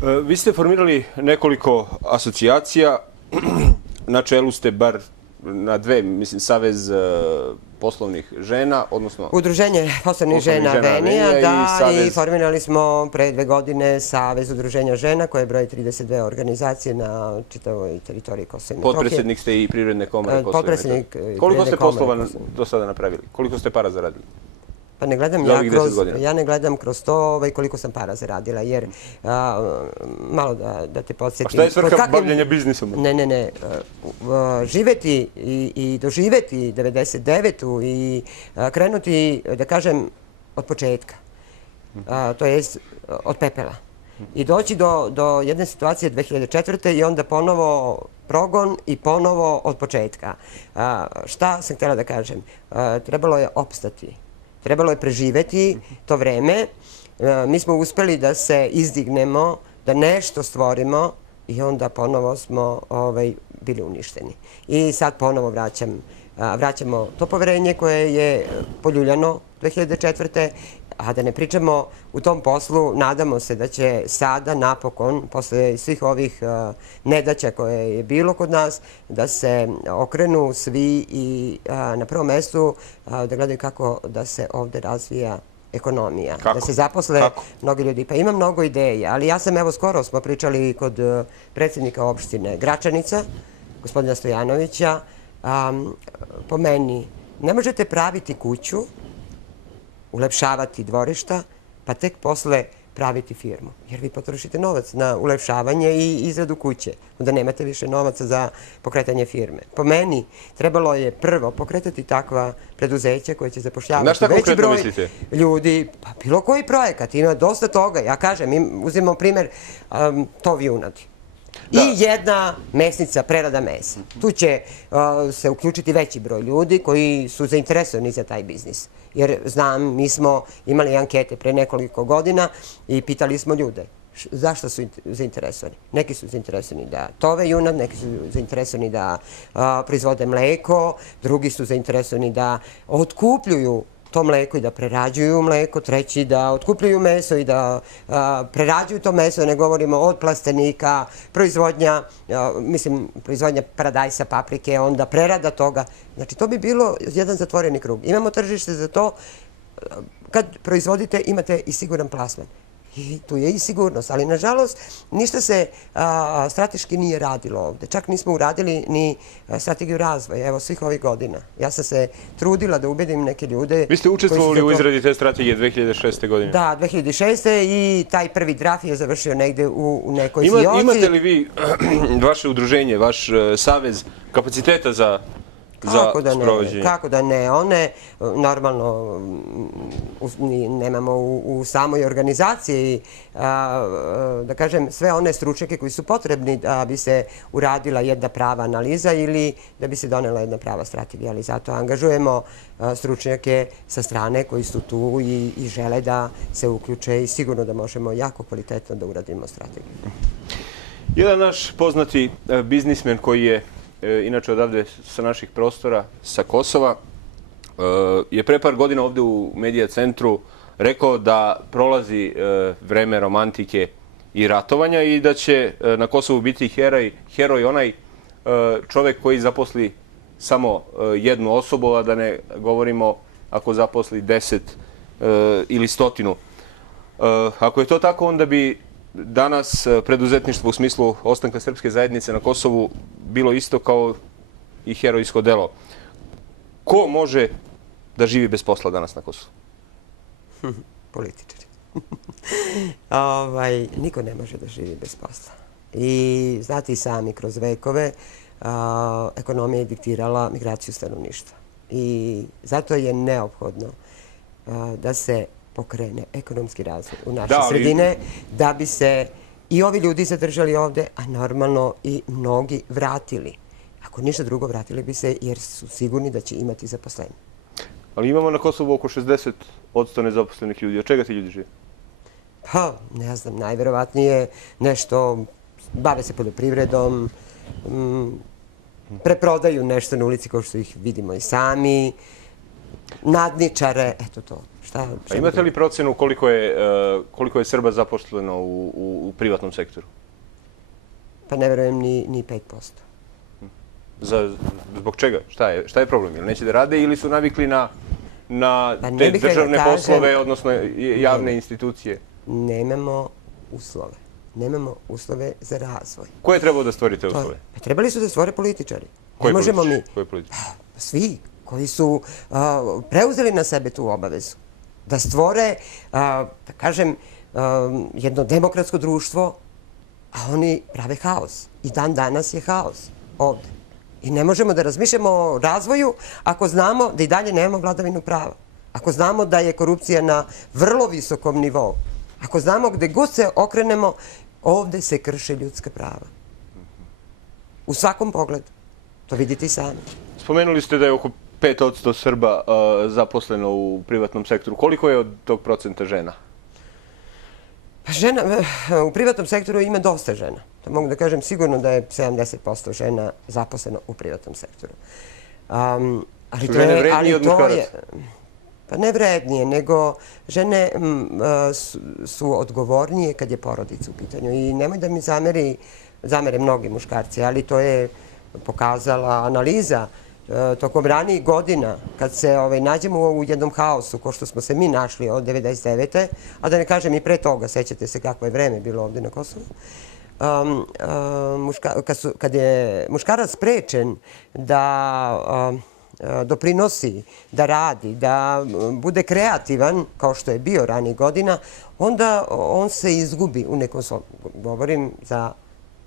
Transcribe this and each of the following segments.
Vi ste formirali nekoliko asocijacija, na čelu ste bar na dve, mislim, Savez poslovnih žena, odnosno... Udruženje poslovnih žena Venija, da, i formirali smo pre 2 godine Savez udruženja žena koje broji 32 organizacije na čitavoj teritoriji Kosova i Metohije. Potpredsjednik ste i Privredne komore Kosova i Metohije. Koliko ste poslova do sada napravili? Koliko ste para zaradili? Pa ne gledam ja ne gledam kroz to koliko sam para zaradila, jer malo da te podsjetim. A šta je svrha bavljanja biznisom? Ne. Živeti i doživeti 99. i krenuti, da kažem, od početka, to jest od pepela. I doći do jedne situacije 2004. i onda ponovo progon i ponovo od početka. Šta sam htjela da kažem? Trebalo je opstati. Trebalo je preživeti to vreme. Mi smo uspeli da se izdignemo, da nešto stvorimo i onda ponovo smo bili uništeni. I sad ponovo vraćamo to poverenje koje je poljuljano 2004. A da ne pričamo u tom poslu, nadamo se da će sada napokon, posle svih ovih nedaća koje je bilo kod nas, da se okrenu svi i na prvom mestu da gledaju kako da se ovde razvija ekonomija. Da se zaposle mnogi ljudi. Pa ima mnogo ideja, ali ja sam, evo, skoro smo pričali kod predsjednika opštine Gračanica, gospodina Stojanovića, po meni, ne možete praviti kuću, ulepšavati dvorišta, pa tek posle praviti firmu. Jer vi potrošite novac na ulepšavanje i izradu kuće. Onda nemate više novaca za pokretanje firme. Po meni, trebalo je prvo pokretati takva preduzeća koje će zapošljavati veći broj ljudi. Pa bilo koji projekat, ima dosta toga. Ja kažem, uzimamo primer tov junadi. I jedna mesnica, prerada mesa. Tu će se uključiti veći broj ljudi koji su zainteresovani za taj biznis. Jer znam, mi smo imali ankete pre nekoliko godina i pitali smo ljude zašto su zainteresovani. Neki su zainteresovani da tove junad, neki su zainteresovani da proizvode mleko, drugi su zainteresovani da otkupljuju to mleko i da prerađuju mleko, treći da otkupljuju meso i da prerađuju to meso, ne govorimo od plastenika, proizvodnja paradajsa, paprike, onda prerada toga. Znači, to bi bilo jedan zatvoreni krug. Imamo tržište za to, kad proizvodite imate i siguran plasman. I tu je i sigurnost, ali nažalost ništa se strateški nije radilo ovde. Čak nismo uradili ni strategiju razvoja, evo, svih ovih godina. Ja sam se trudila da ubedim neke ljude... Vi ste učestvovali u izradi te strategije 2006. godine? Da, 2006. i taj prvi draft je završio negde u nekoj fioci. Imate li vi, vaše udruženje, vaš savez, kapaciteta za sprovođenje? Kako da ne. One, normalno, nemamo u samoj organizaciji, da kažem, sve one stručnjake koji su potrebni da bi se uradila jedna prava analiza ili da bi se donela jedna prava strategija. Ali zato angažujemo stručnjake sa strane koji su tu i žele da se uključe i sigurno da možemo jako kvalitetno da uradimo strategiju. Jedan naš poznati biznismen koji je inače odavde sa naših prostora, sa Kosova, je pre par godina ovde u Medija centru rekao da prolazi vreme romantike i ratovanja i da će na Kosovu biti heroj onaj čovek koji zaposli samo jednu osobu, a da ne govorimo ako zaposli 10 ili 100. Ako je to tako, onda bi danas preduzetništvo u smislu ostanka srpske zajednice na Kosovu bilo isto kao i herojsko delo. Ko može da živi bez posla danas na Kosovu? Političari. Niko ne može da živi bez posla. I znate i sami, kroz vekove ekonomija je diktirala migraciju stanovništva. I zato je neophodno da se pokrene ekonomski razvoj u naše sredine, da bi se i ovi ljudi zadržali ovde, a normalno i mnogi vratili. Ako ništa drugo, vratili bi se jer su sigurni da će imati zaposlenje. Ali imamo na Kosovu oko 60% nezaposlenih ljudi. Od čega ti ljudi žive? Pa, ne znam, najverovatnije nešto, bave se poljoprivredom, preprodaju nešto na ulici kao što ih vidimo i sami. nadničare, eto to. A imate li procenu koliko je Srba zaposleno u privatnom sektoru? Pa ne verujem ni 5%. Zbog čega? Šta je problem? Ili neće da rade ili su navikli na Pa ne te bih da državne kažem- poslove, odnosno javne institucije? Nemamo uslove. Nemamo uslove za razvoj. Ko je trebao da stvori te uslove? Pa trebali su da stvore političari. Koji Ne možemo mi. političari? Koji političari? Svi koji su preuzeli na sebe tu obavezu. Da stvore, da kažem, jedno demokratsko društvo, a oni prave haos. I dan danas je haos ovde. I ne možemo da razmišljamo o razvoju ako znamo da i dalje nemamo vladavinu prava. Ako znamo da je korupcija na vrlo visokom nivou. Ako znamo gde god se okrenemo, ovde se krše ljudska prava. U svakom pogledu. To vidite i sami. Spomenuli ste da je oko 5% Srba zaposleno u privatnom sektoru. Koliko je od tog procenta žena? Žena, u privatnom sektoru ima dosta žena. To mogu da kažem sigurno da je 70% žena zaposleno u privatnom sektoru. Su žene vrednije od muškaraca? Pa ne vrednije, nego žene su odgovornije kad je porodica u pitanju. I nemoj da mi zamere mnogi muškarci, ali to je pokazala analiza tokom ranijih godina, kad se nađemo u jednom haosu, ko što smo se mi našli od 99. A da ne kažem i pre toga, sećate se kakvo je vreme bilo ovde na Kosovu, kad je muškarac sprečen da doprinosi, da radi, da bude kreativan, kao što je bio ranijih godina, onda on se izgubi u nekom svom. Govorim za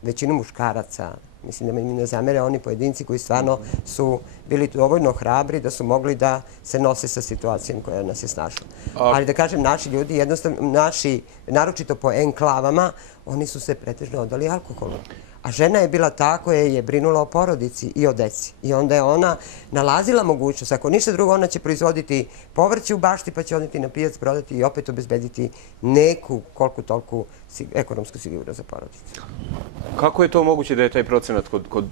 većinu muškaraca. Mislim da mi ne zamere oni pojedinci koji stvarno su bili dovoljno hrabri da su mogli da se nose sa situacijom koja nas je snašla. Ali da kažem, naši ljudi, jednostavno, naročito po enklavama, oni su se pretežno odali alkoholu. A žena je bila ta koja je brinula o porodici i o deci. I onda je ona nalazila mogućnost, ako ništa drugo, ona će proizvoditi povrće u bašti, pa će odneti na pijac, prodati i opet obezbediti neku, koliko toliko ekonomsku sigurnost za porodicu. Kako je to moguće da je taj procenat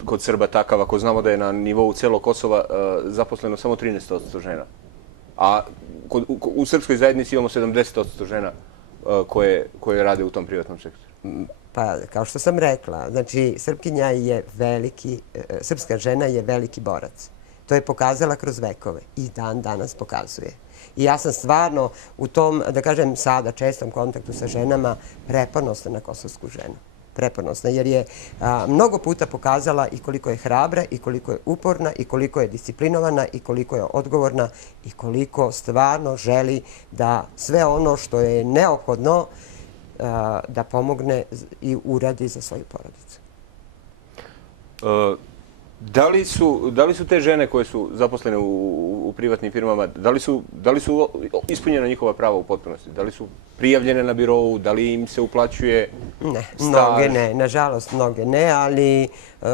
kod Srba takav, ako znamo da je na nivou celog Kosova zaposleno samo 13% žena? A u srpskoj zajednici imamo 70% žena koje rade u tom privatnom sektoru. Pa, kao što sam rekla, znači, srpska žena je veliki borac. To je pokazala kroz vekove i dan danas pokazuje. I ja sam stvarno u tom, da kažem sada, čestom kontaktu sa ženama preponosna na kosovsku ženu. Preponosna, jer je mnogo puta pokazala i koliko je hrabra, i koliko je uporna, i koliko je disciplinovana, i koliko je odgovorna, i koliko stvarno želi da sve ono što je neophodno da pomogne i uradi za svoju porodicu. Da li su te žene koje su zaposlene u privatnim firmama, da li su ispunjena njihova prava u potpunosti? Da li su prijavljene na birovu? Da li im se uplaćuje Ne, staž? mnoge ne. Nažalost, mnoge ne, ali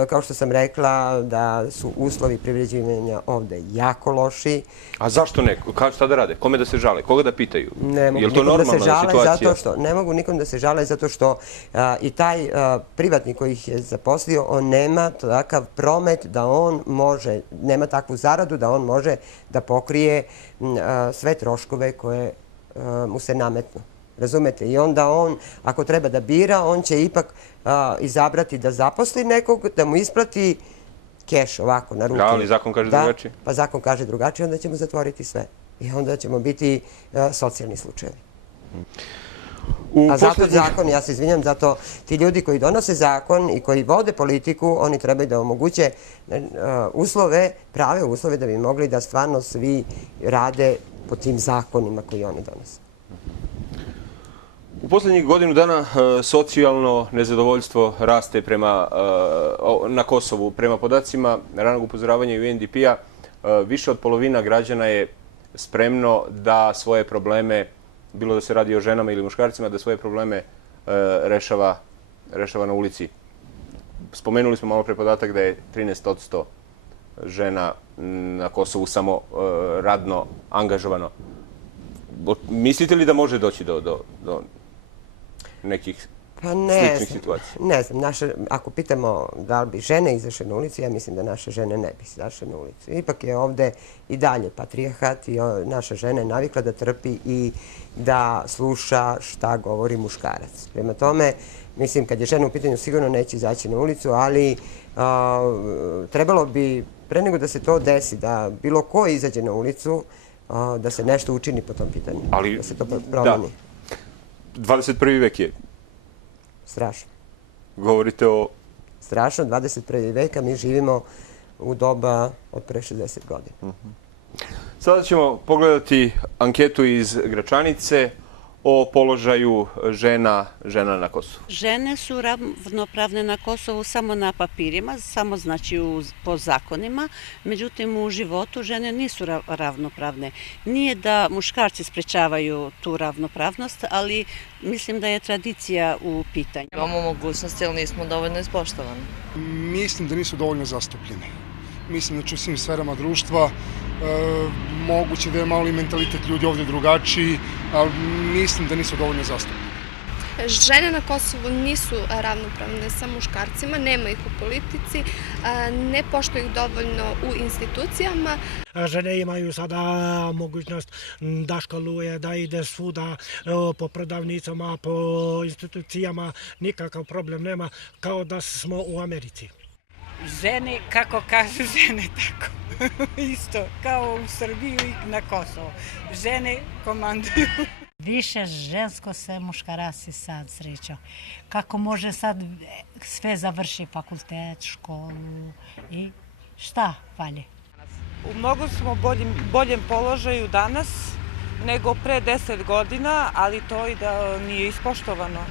kao što sam rekla da su uslovi privređivanja ovde jako loši. A zašto ne? Šta da rade? Kome da se žale? Koga da pitaju? Ne mogu Je li to nikom da se normalna žale situacija? zato što ne mogu nikom da se žale zato što i taj privatnik koji ih je zaposlio, on nema takav promet da on može, nema takvu zaradu da on može da pokrije sve troškove koje mu se nametnu. Razumete? I onda on, ako treba da bira, on će ipak izabrati da zaposli nekog, da mu isplati keš ovako na ruke. Da, ali zakon kaže drugačije. Pa zakon kaže drugačije, onda ćemo zatvoriti sve. I onda ćemo biti socijalni slučajevi. A zato zakon, ja se izvinjam, zato ti ljudi koji donose zakon i koji vode politiku, oni trebaju da omoguće uslove, prave uslove da bi mogli da stvarno svi rade po tim zakonima koji oni donose. U poslednjih godinu dana socijalno nezadovoljstvo raste na Kosovu. Prema podacima ranog upozoravanja UNDP-a, više od polovina građana je spremno da svoje probleme, bilo da se radi o ženama ili muškarcima, da svoje probleme rešava na ulici. Spomenuli smo malo pre podatak da je 13% žena na Kosovu samo radno angažovano. Mislite li da može doći do nekih Pa ne sličnih znam, situacija? ne znam, ako pitamo da li bi žene izašle na ulicu, ja mislim da naše žene ne bi izašle na ulicu. Ipak je ovde i dalje patrijarhat i naša žena je navikla da trpi i da sluša šta govori muškarac. Prema tome, mislim, kad je žena u pitanju, sigurno neće izaći na ulicu, ali trebalo bi, pre nego da se to desi, da bilo ko izađe na ulicu, da se nešto učini po tom pitanju, da se to promeni. 21. vek je. Strašno. Govorite o... Strašno, 21. veka, mi živimo u doba od pre 60 godina. Sada ćemo pogledati anketu iz Gračanice o položaju žena na Kosovu. Žene su ravnopravne na Kosovu samo na papirima, samo znači po zakonima, međutim u životu žene nisu ravnopravne. Nije da muškarci sprečavaju tu ravnopravnost, ali mislim da je tradicija u pitanju. Imamo mogućnosti, ali nismo dovoljno ispoštovani. Mislim da nisu dovoljno zastupljene. Mislim da u svim sferama društva moguće da je malo i mentalitet ljudi ovdje drugačiji, ali mislim da nisu dovoljno zastupljene. Žene na Kosovu nisu ravnopravne sa muškarcima, nema ih u politici, ne poštuju ih dovoljno u institucijama. Žene imaju sada mogućnost da školuje, da ide svuda po prodavnicama, po institucijama, nikakav problem nema, kao da smo u Americi. Žene, kako kažu žene, tako. Isto, kao u Srbiji i na Kosovo. Žene komanduju. Više žensko se muškaraci sad sreću. Kako može sad sve završi fakultet, školu i šta fali? U mnogo smo boljem položaju danas nego pre 10 godina, ali to i da nije ispoštovano.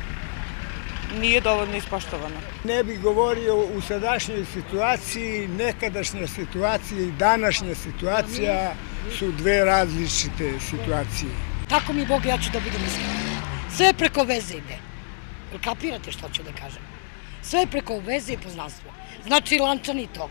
Nije dovoljno ispoštovano. Ne bih govorio u sadašnjoj situaciji, nekadašnja situacija i današnja situacija su dve različite situacije. Tako mi Bog, ja ću da budem iskrena. Sve preko veze ide. Kapirate što ću da kažem? Sve preko veze i poznanstva. Znači lančani tok.